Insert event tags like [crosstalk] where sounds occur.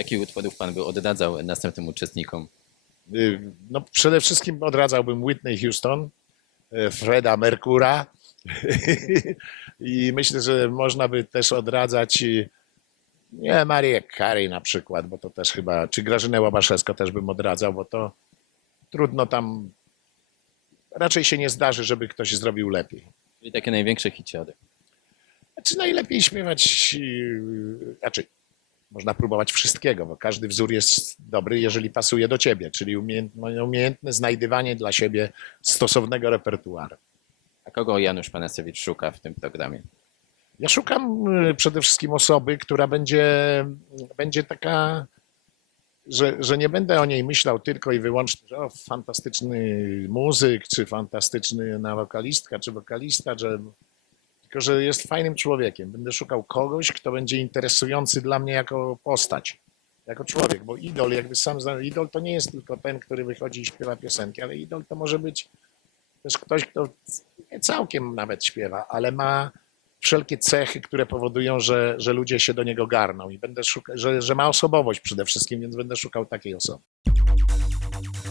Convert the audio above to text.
Jaki utworów pan by odradzał następnym uczestnikom? Y, No, przede wszystkim odradzałbym Whitney Houston, y, Freda Mercura [laughs] i myślę, że można by też odradzać y, nie, Marię Carey na przykład, bo to też chyba, czy Grażynę Łabaszewską też bym odradzał, bo to trudno tam, raczej się nie zdarzy, żeby ktoś zrobił lepiej. Czyli takie największe hiciory. Czy najlepiej śpiewać, znaczy można próbować wszystkiego, bo każdy wzór jest dobry, jeżeli pasuje do ciebie, czyli umiejętne, umiejętne znajdywanie dla siebie stosownego repertuaru. A kogo Janusz Panasewicz szuka w tym programie? Ja szukam y, przede wszystkim osoby, która będzie, będzie taka, że, że nie będę o niej myślał tylko i wyłącznie, że o, fantastyczny muzyk, czy fantastyczny na wokalistka, czy wokalista, że, tylko że jest fajnym człowiekiem. Będę szukał kogoś, kto będzie interesujący dla mnie jako postać, jako człowiek, bo idol, jakby sam, zna- idol to nie jest tylko ten, który wychodzi i śpiewa piosenki, ale idol to może być też ktoś, kto nie całkiem nawet śpiewa, ale ma wszelkie cechy, które powodują, że, że ludzie się do niego garną i będę szukał, że, że ma osobowość przede wszystkim, więc będę szukał takiej osoby.